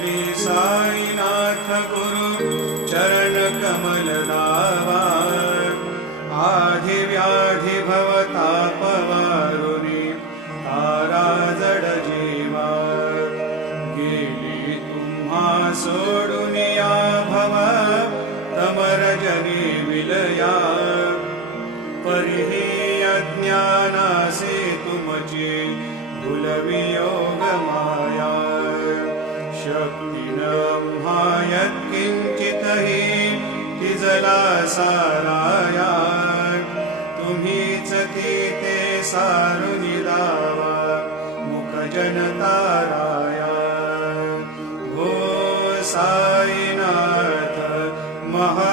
श्री साईनाथ गुरु चरण कमल लावा आधी व्याधी भवतापवारुनी तारा जड जीवा गेली तुम्हा सोडून या भव तमरजनी विलया परिही अज्ञानासे तुमची भुलवियोग माया शक्ती न यत्किंचितहि तिजला साराया तुम्हीच ती ते सारुनी दावा मुख जनताराया हो साईनाथ महा